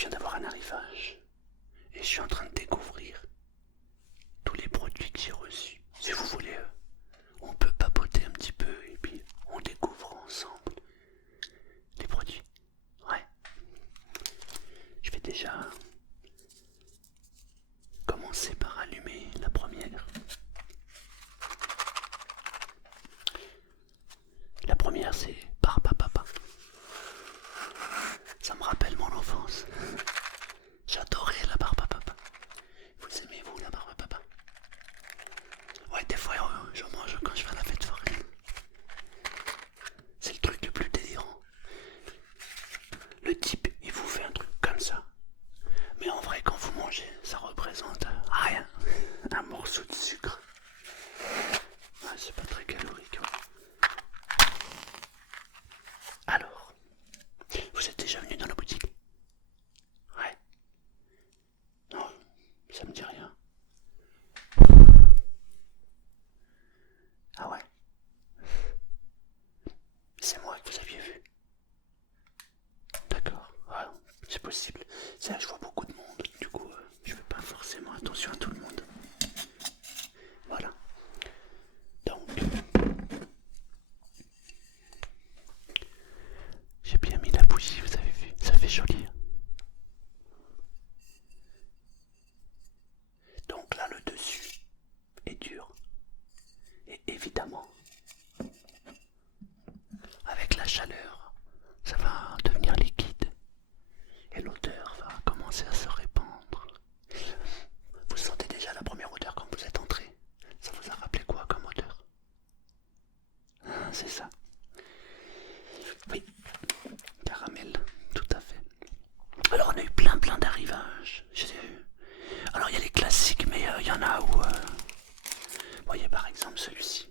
Je viens d'avoir un arrivage et je suis en train de découvrir tous les produits que j'ai reçus. Si vous voulez, on peut papoter un petit peu et puis on découvre ensemble les produits. Ouais. Je vais déjà commencer par allumer la première. La première, c'est Barbapapa. Ça me rappelle mon enfance. J'adorais la Barbapapa. Vous aimez, vous, la Barbapapa? Ouais, des fois, j'en mange quand je fais la fête foraine. C'est le truc le plus délirant. Le type, il vous fait un truc comme ça. Mais en vrai, quand vous mangez, ça représente rien. Un morceau de sucre. Ouais, c'est pas très calorique. Ouais. Alors, vous êtes déjà venu dans la boutique? Ouais. Non, ça me dit rien. Ah ouais. C'est moi que vous aviez vu. D'accord. Ouais, c'est possible. C'est là, je vois beaucoup de monde. Du coup, je fais pas forcément attention à tout le monde. Voilà. Donc, j'ai bien mis la bougie, vous avez vu. Ça fait joli. Donc là, le dessus est dur. Et évidemment, avec la chaleur, ça va devenir liquide. Et l'odeur va commencer à se répandre. Vous sentez déjà la première odeur quand vous êtes entré? Ça vous a rappelé quoi comme odeur? Ah, c'est ça. Oui, caramel, tout à fait. Alors on a eu plein d'arrivages. Alors il y a les classiques, mais il y en a où... voyez par exemple celui-ci.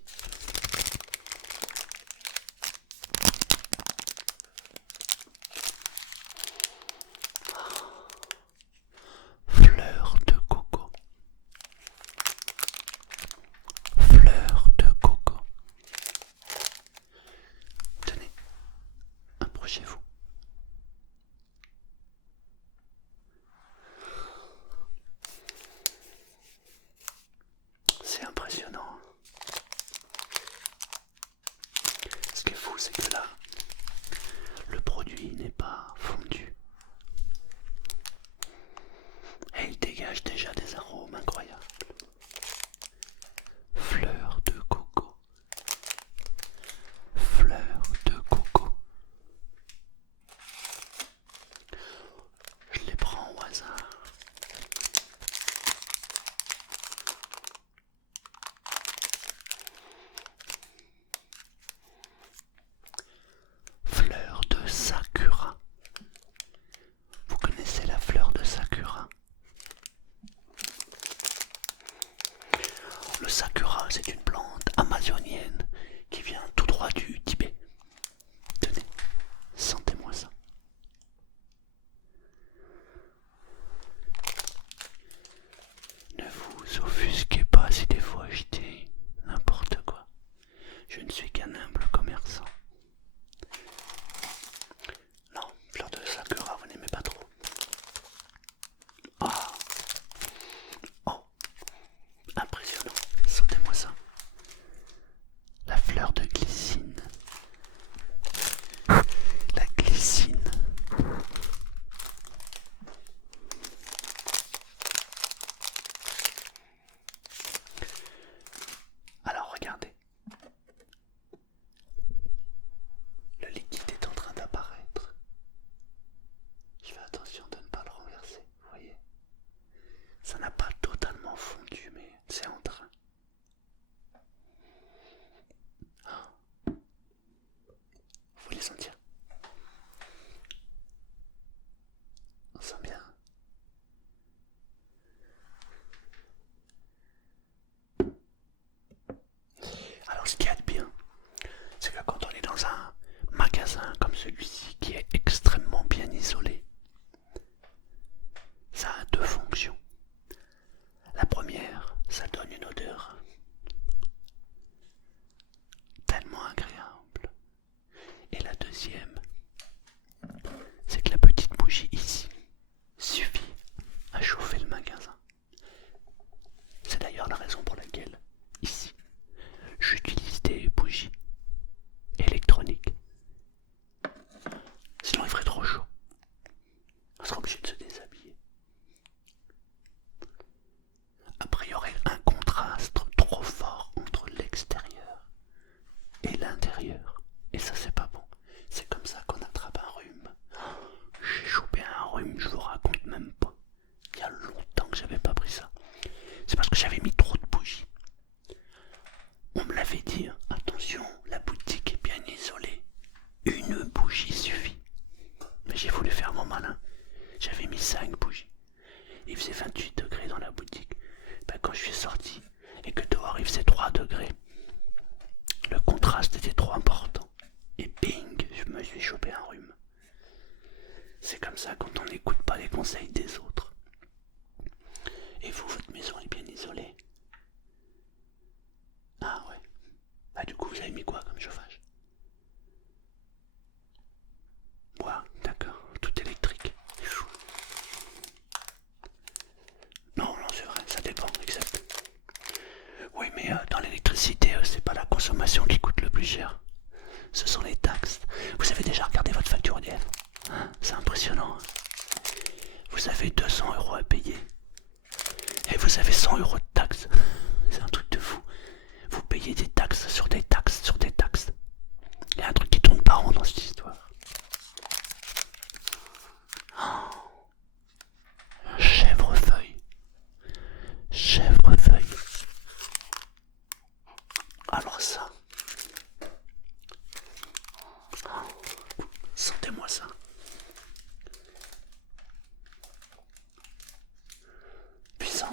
Fleur de coco. Fleur de coco. Tenez, approchez-vous. C'est impressionnant. Ce qui est fou, c'est que là, le produit n'est pas fondu. Et il dégage déjà des arômes incroyables. Fleur de coco. Fleur de coco. Je les prends au hasard. Fleur de sakura. Vous connaissez la fleur de sakura? Le sakura, c'est une plante amazonienne qui vient tout droit du Tibet. Tenez, sentez-moi ça. Ne vous offusquez pas si des fois je dis n'importe quoi. Je ne suis qu'un humble commerçant. Non, fleur de sakura, vous n'aimez pas trop. Ah, oh, impressionnant. Sentez-moi ça. La fleur de glycine. La glycine. Alors regardez. Le liquide est en train d'apparaître. Je fais attention de ne pas le renverser, vous voyez. Ça n'a pas totalement fondu, mais c'est en train. Vous voulez sentir? On sent bien. Alors ce qu'il y a de bien, c'est que quand on est dans un magasin comme celui-ci qui est extrêmement bien isolé, ça a deux fonctions. La première, ça donne une J'avais mis 5 bougies. Il faisait 28 degrés dans la boutique. Ben, quand je suis sorti et que dehors il faisait 3 degrés, le contraste était trop important. Et bing, je me suis chopé un rhume. C'est comme ça quand on n'écoute pas les conseils des autres. Et vous, votre maison est bien isolée? Ah ouais. Bah du coup, vous avez mis quoi comme chauffage? Bois, d'accord, tout électrique. Non, non, c'est vrai, ça dépend, exact. Oui, mais dans l'électricité, c'est pas la consommation qui coûte le plus cher. Ce sont les taxes. Vous avez déjà regardé votre facture EDF? C'est impressionnant. Vous avez 200 euros à payer. Et vous avez 100 euros de taxes. C'est un truc de fou. Vous payez des taxes sur des taxes sur des taxes. Il y a un truc qui tourne pas rond dans cette histoire. Oh, chèvrefeuille. Chèvrefeuille. Alors ça. Oh, sentez-moi ça. Puissant.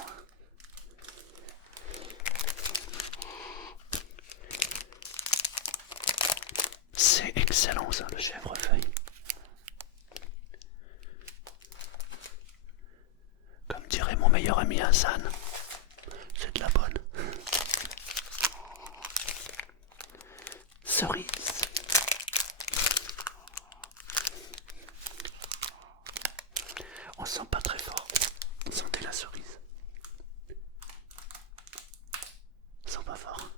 C'est excellent ça, le chèvrefeuille. Comme dirait mon meilleur ami Hassan, c'est de la bonne. Cerise. On sent pas très fort. Sentez la cerise. Sent pas fort.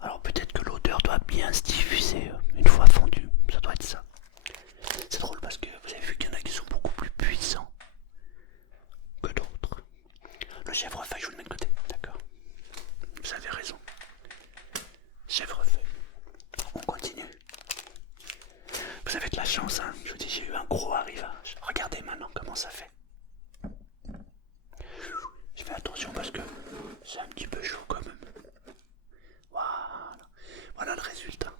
Alors peut-être que l'odeur doit bien se diffuser une fois fondue. Ça doit être ça. C'est drôle parce que vous avez vu qu'il y en a qui sont beaucoup plus puissants que d'autres. Le chèvrefeuille, je vous le mets de côté, d'accord? Vous avez raison. Chèvrefeuille. On continue. Vous avez de la chance, hein. Je vous dis, j'ai eu un gros arrivage. Regardez maintenant comment ça fait. Je fais attention parce que c'est un petit peu chaud quand même. Voilà. Voilà le résultat.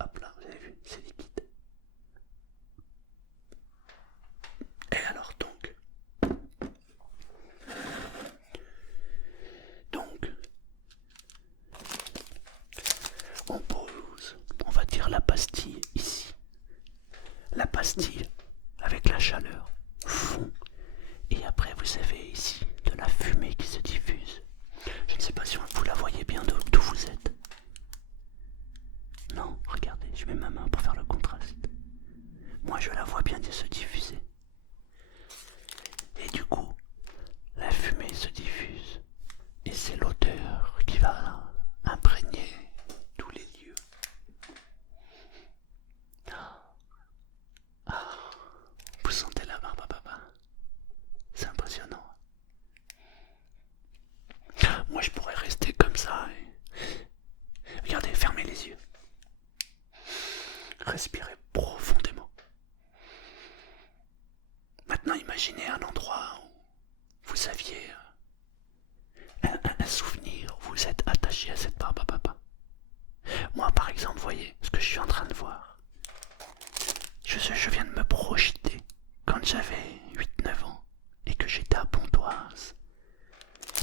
Hop là, vous avez vu, c'est liquide. Et alors donc, on pose, on va dire la pastille ici. La pastille, avec la chaleur, fond. Et après, vous avez ici de la fumée qui se diffuse. Je ne sais pas si vous la voyez bien d'où vous êtes. Non, regardez, je mets ma main pour faire le contraste. Moi, je la vois bien se diffuser. Et du coup, la fumée se diffuse. Et c'est l'odeur qui va imprégner tous les lieux. Ah, vous sentez la barbe à papa? C'est impressionnant. Moi, je pourrais rester comme ça. Regardez, fermez les yeux. Respirez profondément. Maintenant, imaginez un endroit où vous aviez un souvenir, où vous êtes attaché à cette barbe à papa. Moi, par exemple, voyez ce que je suis en train de voir. Je viens de me projeter quand j'avais 8-9 ans et que j'étais à Pontoise.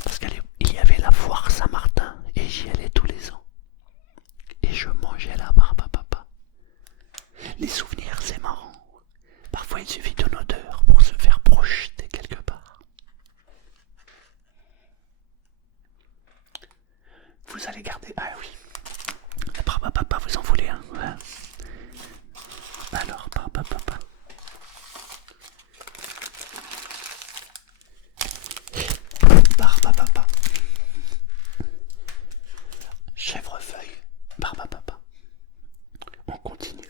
Parce qu'il y avait la foire Saint-Martin et j'y allais tous les ans. Et je mangeais la barbe à papa. Les souvenirs, c'est marrant. Parfois, il suffit d'une odeur pour se faire projeter quelque part. Vous allez garder... Ah oui. La barbe à papa, vous en voulez un, hein? Alors, barbe à papa. Barbe à papa. Chèvrefeuille. Barbe à papa. On continue.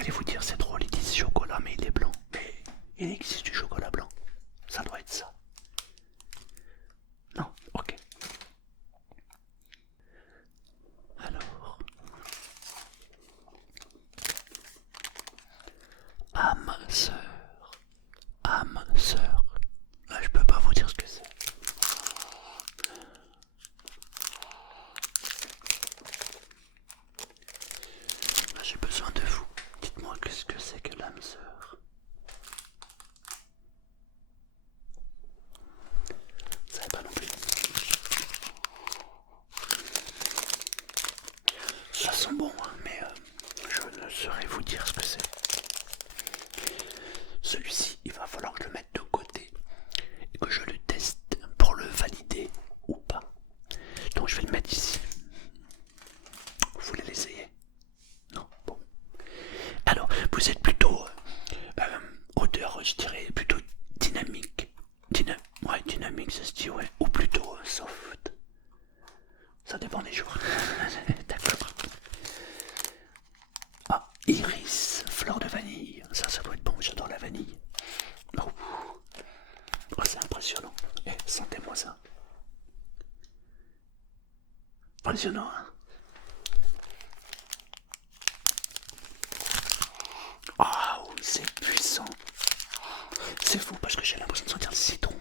J'allais vous dire, c'est drôle, ils disent chocolat, mais il est blanc. Mais il existe du chocolat blanc. Ça doit être ça. Non, ok. Alors. Âme sœur. Âme sœur. Là, je peux pas vous dire ce que c'est. Là, j'ai besoin de vous. Dites-moi qu'est-ce que c'est que l'âme sœur. Vous savez pas non plus. Ça sent bon, hein, mais je ne saurais vous dire ce que c'est. Celui-ci, il va falloir que je le mette de côté et que je le teste pour le valider ou pas. Donc je vais le mettre ici. Vous voulez l'essayer? Non? Bon. Alors, vous êtes plutôt odeur, je dirais, plutôt dynamique. Ouais, dynamique, ça se dit, ouais. Ou plutôt soft. Ça dépend des jours. D'accord. Ah, iris, fleur de vanille. Ça doit être bon, j'adore la vanille. Oh, oh c'est impressionnant. Eh, sentez-moi ça. Impressionnant, hein? Ah, oh, c'est puissant. C'est fou parce que j'ai l'impression de sentir le citron.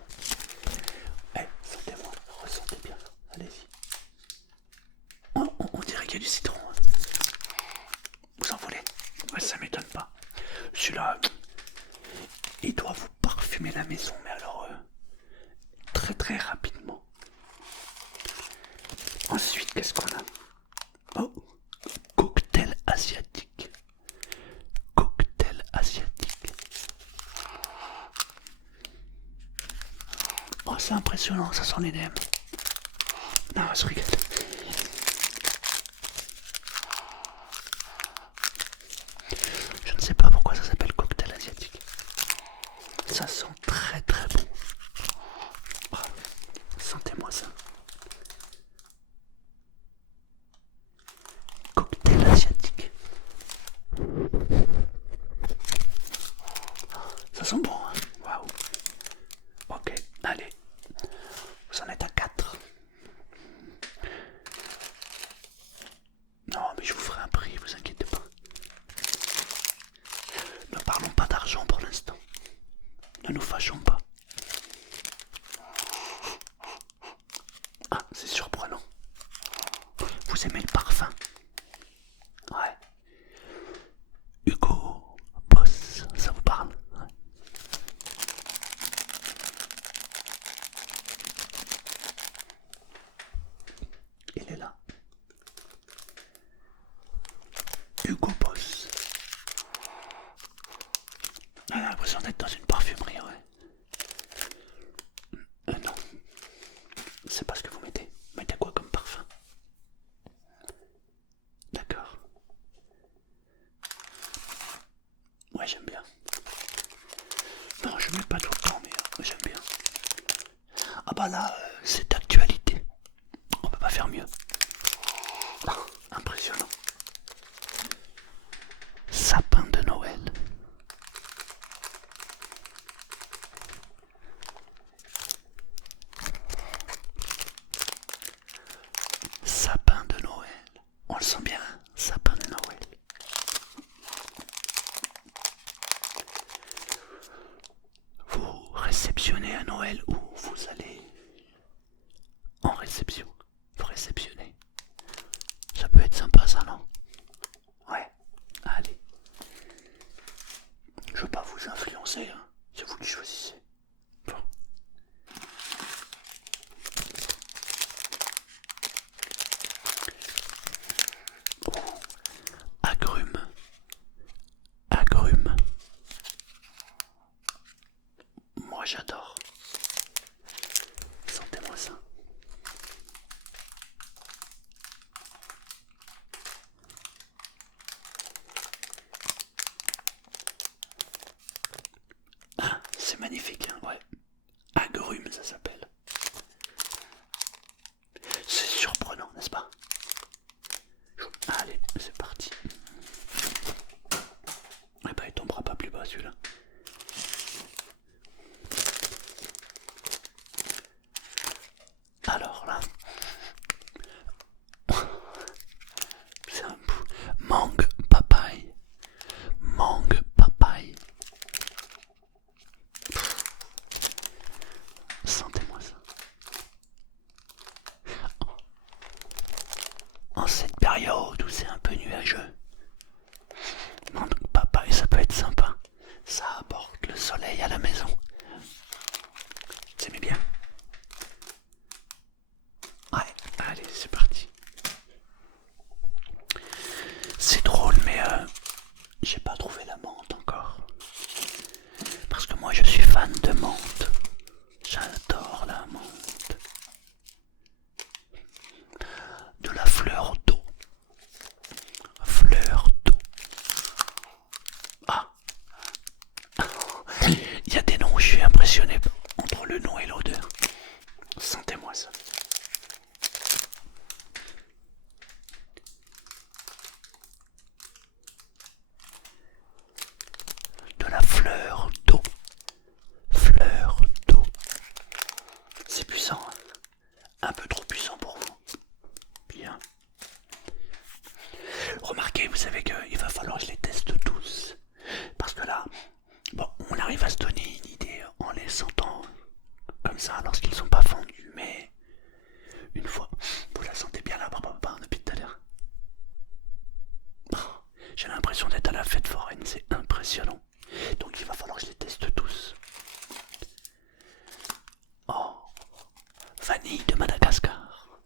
Eh, sentez-moi, ressentez bien. Allez-y. On dirait qu'il y a du citron. Vous en voulez? Ouais, ça m'étonne pas. Celui-là, il doit vous parfumer la maison, mais alors très très rapidement. Ensuite, qu'est-ce qu'on a? Oh, cocktail asiatique. Cocktail asiatique. Oh, c'est impressionnant, ça sent les nems. Non, je rigole. Je ne sais pas pourquoi ça s'appelle cocktail asiatique. Ça sent très très bon. Oh, sentez-moi ça. Cocktail asiatique. Ça sent bon, hein? Waouh. Ok, allez. Vous en êtes à 4. Non, mais je vous ferai un prix, vous inquiétez pas. Ne parlons pas d'argent pour l'instant. Ne nous fâchons pas. Ah, c'est surprenant. Vous aimez le parfum? Ouais. Hugo Boss, ça vous parle? Ouais. Il est là. Hugo Boss. J'ai l'impression d'être dans une parfumerie, ouais. Non. C'est pas ce que vous mettez. Mettez quoi comme parfum? D'accord. Ouais, j'aime bien. Non, je mets pas tout le temps, mais j'aime bien. Ah bah là, c'est d'actualité. On peut pas faire mieux. Ah, impressionnant. Sapin de Noël. Sapin de Noël. On le sent bien, hein? Sapin de Noël. Vous réceptionnez à Noël ou vous allez en réception? Vous réceptionnez. Ça peut être sympa ça, non? Ouais, allez. Je veux pas vous influencer, hein. C'est vous qui choisissez. Bon. Oh. Agrumes. Agrumes. Moi j'adore. Sentez-moi ça. Ah, c'est magnifique, hein, ouais. Agrumes, ça s'appelle. C'est surprenant, n'est-ce pas? Allez, c'est parti. J'ai pas trouvé la menthe encore. Parce que moi je suis fan de menthe. J'adore la menthe. De la fleur d'eau. Fleur d'eau. Ah. Il y a des noms, je suis impressionné entre le nom et l'odeur. Sentez-moi ça. De la fleur d'eau. Fleur d'eau. C'est puissant, hein. Un peu trop puissant pour vous. Bien. Remarquez, vous savez qu'il va falloir que je les teste tous. Parce que là, bon, on arrive à se donner une idée en les sentant comme ça lorsqu'ils sont pas fondus. Mais une fois, vous la sentez bien là, papa, depuis tout à l'heure. Oh, j'ai l'impression d'être à la fête foraine, c'est impressionnant. Donc il va falloir que je les teste tous. Oh, vanille de Madagascar.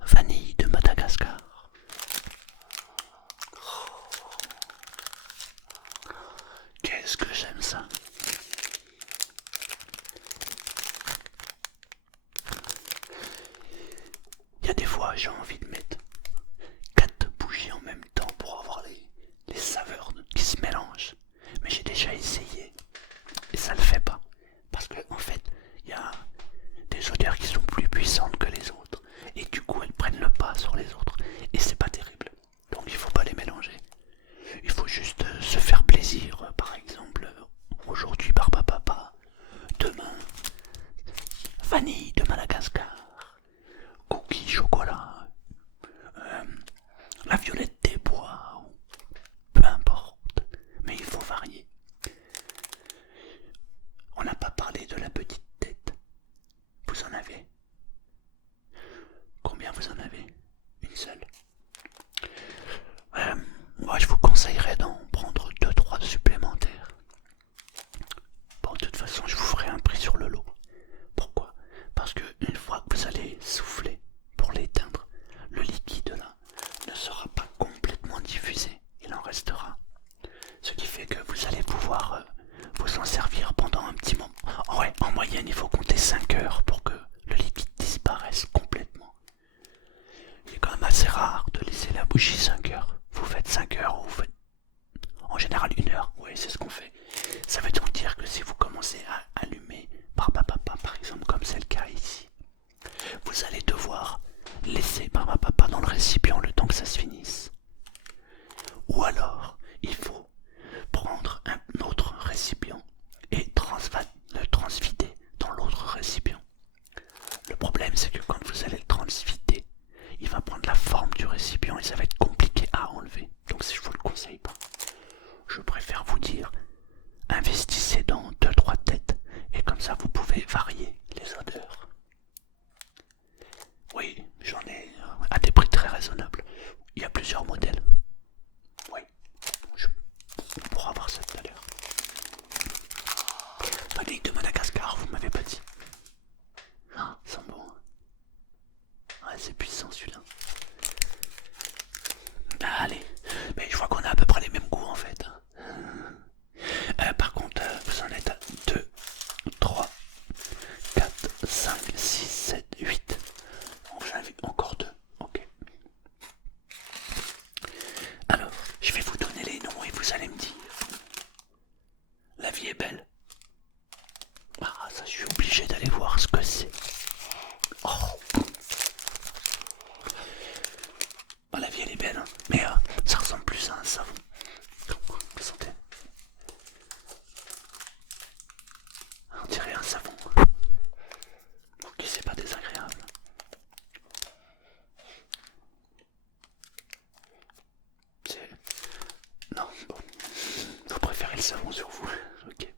Vanille de Madagascar. Qu'est-ce que j'aime ça. Il y a des fois j'ai envie de mettre 4 bougies en même temps pour avoir les saveurs qui se mélangent. Mais j'ai déjà essayé et ça le fait pas. Parce que en fait, il y a des odeurs qui sont plus puissantes que les autres. Et du coup elles prennent le pas sur les autres. Et c'est pas terrible. Donc il faut pas les mélanger. Il faut juste se faire plaisir. Par exemple, aujourd'hui barbe à papa, demain vanille de Madagascar, cookies chocolat, la violette des bois, peu importe. Mais il faut varier. On n'a pas parlé de la petite tête. Vous en avez? Combien vous en avez? Une seule? Moi je vous conseillerais d'en prendre 2-3 supplémentaires. Bon, de toute façon je vous ferai un prix sur le lot. Pourquoi? Parce que une fois que vous allez souffler pour l'éteindre, le liquide là ne sera pas complètement diffusé. Il en restera. Ce qui fait que vous allez pouvoir vous en servir pendant un petit moment. Ouais, en moyenne il faut compter 5 heures pour que le liquide disparaisse complètement. Il est quand même assez rare de laisser la bougie 5 heures. Vous faites 5 heures ou vous faites en général 1 heure. Oui, c'est ce qu'on fait. Ça veut donc dire que si vous commencez à allumer par exemple, comme c'est le cas ici, vous allez devoir laisser par dans le récipient le temps que ça se finisse. Ou alors, il faut prendre un autre récipient et le transvider dans l'autre récipient. Le problème, c'est que quand vous allez le transvider, il va prendre la forme du récipient et ça va être compliqué à enlever. Donc je vous le conseille pas. Je préfère vous dire, investissez dans 2-3 têtes et comme ça vous pouvez varier les odeurs. Oui, j'en ai à des prix très raisonnables. Il y a plusieurs modèles. Oui, on pourra voir ça tout à l'heure. Vanille de Madagascar, vous m'avez pas dit. Ah, ça sent bon. Ouais, c'est puissant celui-là. Allez, mais je vois qu'on a à peu près les mêmes goûts en fait. Par contre, vous en êtes à 2, 3, 4, 5, 6, 7, 8. J'en avais encore 2. Ok. Alors, je vais vous donner les noms et vous allez me dire. La vie est belle. Ah, ça, je suis obligé d'aller voir ce que c'est. Oh. Oh, la vie, elle est belle, hein. Mais ça ressemble plus à un savon. Vous sentez? On dirait un savon. Ok, c'est pas désagréable. C'est... Non, bon. Vous préférez le savon sur vous. Ok.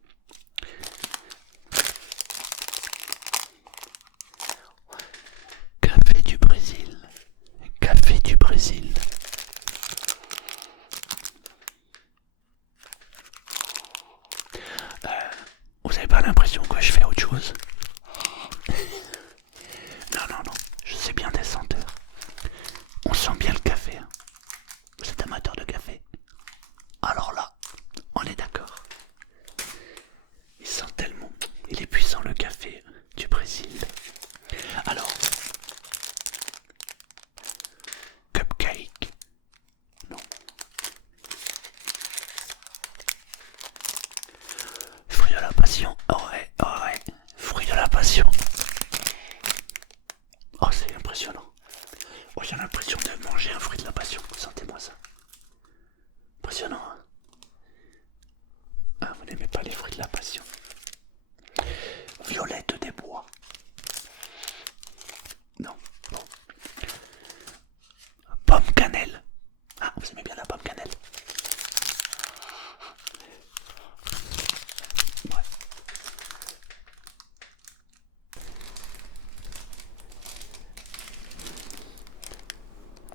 Café du Brésil. Café du Brésil. Vous avez pas l'impression que je fais autre chose? Non, je sais bien des senteurs. On sent bien le café, hein. Vous êtes amateur de café? Alors là, passion. Oh ouais, oh ouais. Fruit de la passion. Oh, c'est impressionnant. Oh, j'ai l'impression de manger un fruit de la passion. Sentez-moi ça. Impressionnant, hein. Ah, vous n'aimez pas les fruits de la passion. Violette des bois. Non. Bon. Pomme cannelle. Ah, vous aimez bien la pomme cannelle? Ouais.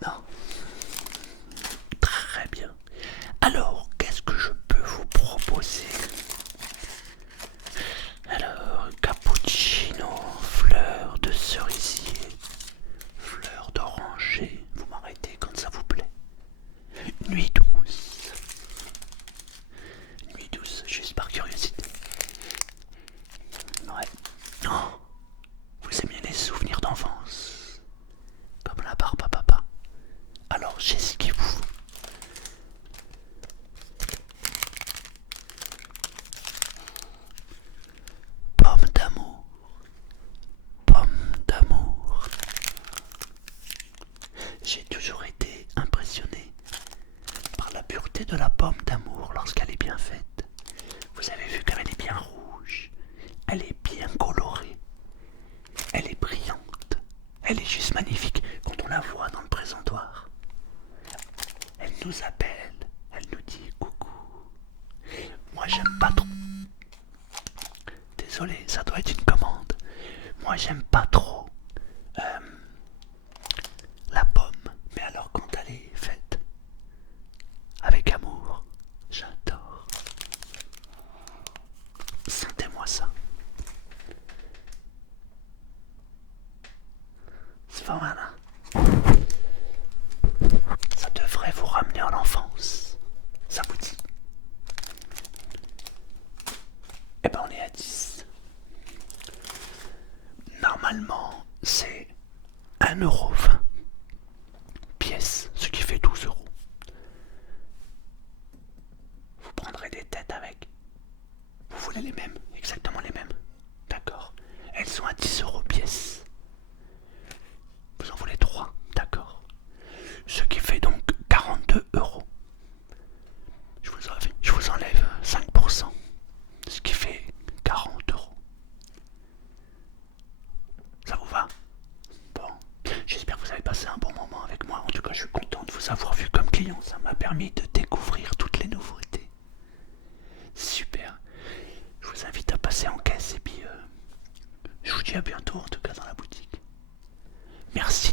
Non. Très bien. Alors, qu'est-ce que je peux vous proposer? Alors, cappuccino, fleur de cerisier, fleur d'oranger. Vous m'arrêtez quand ça vous plaît. Nuit douce. Nuit douce, juste par curiosité. Ouais. Oh, vous aimiez les souvenirs d'enfance, comme la barbe à papa. Alors, j'ai ce qu'il vous faut. Pomme d'amour. Pomme d'amour. J'ai toujours été impressionné par la pureté de la pomme d'amour lorsqu'elle est bien faite. Vous avez vu comme elle est bien rouge, elle est bien colorée, elle est brillante, elle est juste magnifique quand on la voit dans le présentoir. Elle nous appelle, elle nous dit coucou. Moi j'aime pas trop. Désolé, ça doit être une commande. Moi j'aime pas trop la pomme, mais alors quand elle est faite avec amour, j'adore. Sentez-moi ça. C'est pas mal, hein? Ça devrait vous ramener en enfance. Ça vous dit? Eh ben on est à 10. Normalement, c'est 1,20 € pièce, ce qui fait 12 €. Vous prendrez des têtes avec. Vous voulez les mêmes? Exactement les mêmes. D'accord. Elles sont à 10 € pièce. Vous en voulez 3, d'accord. Ce qui fait donc 42 €. Je vous enlève 5%. Ce qui fait 40 €. Ça vous va? Bon. J'espère que vous avez passé un bon moment avec moi. En tout cas, je suis content de vous avoir vu comme client. Ça m'a permis de découvrir toutes les nouveautés. Super. Je vous invite à passer en caisse et puis je vous dis à bientôt en tout cas dans la boutique. Merci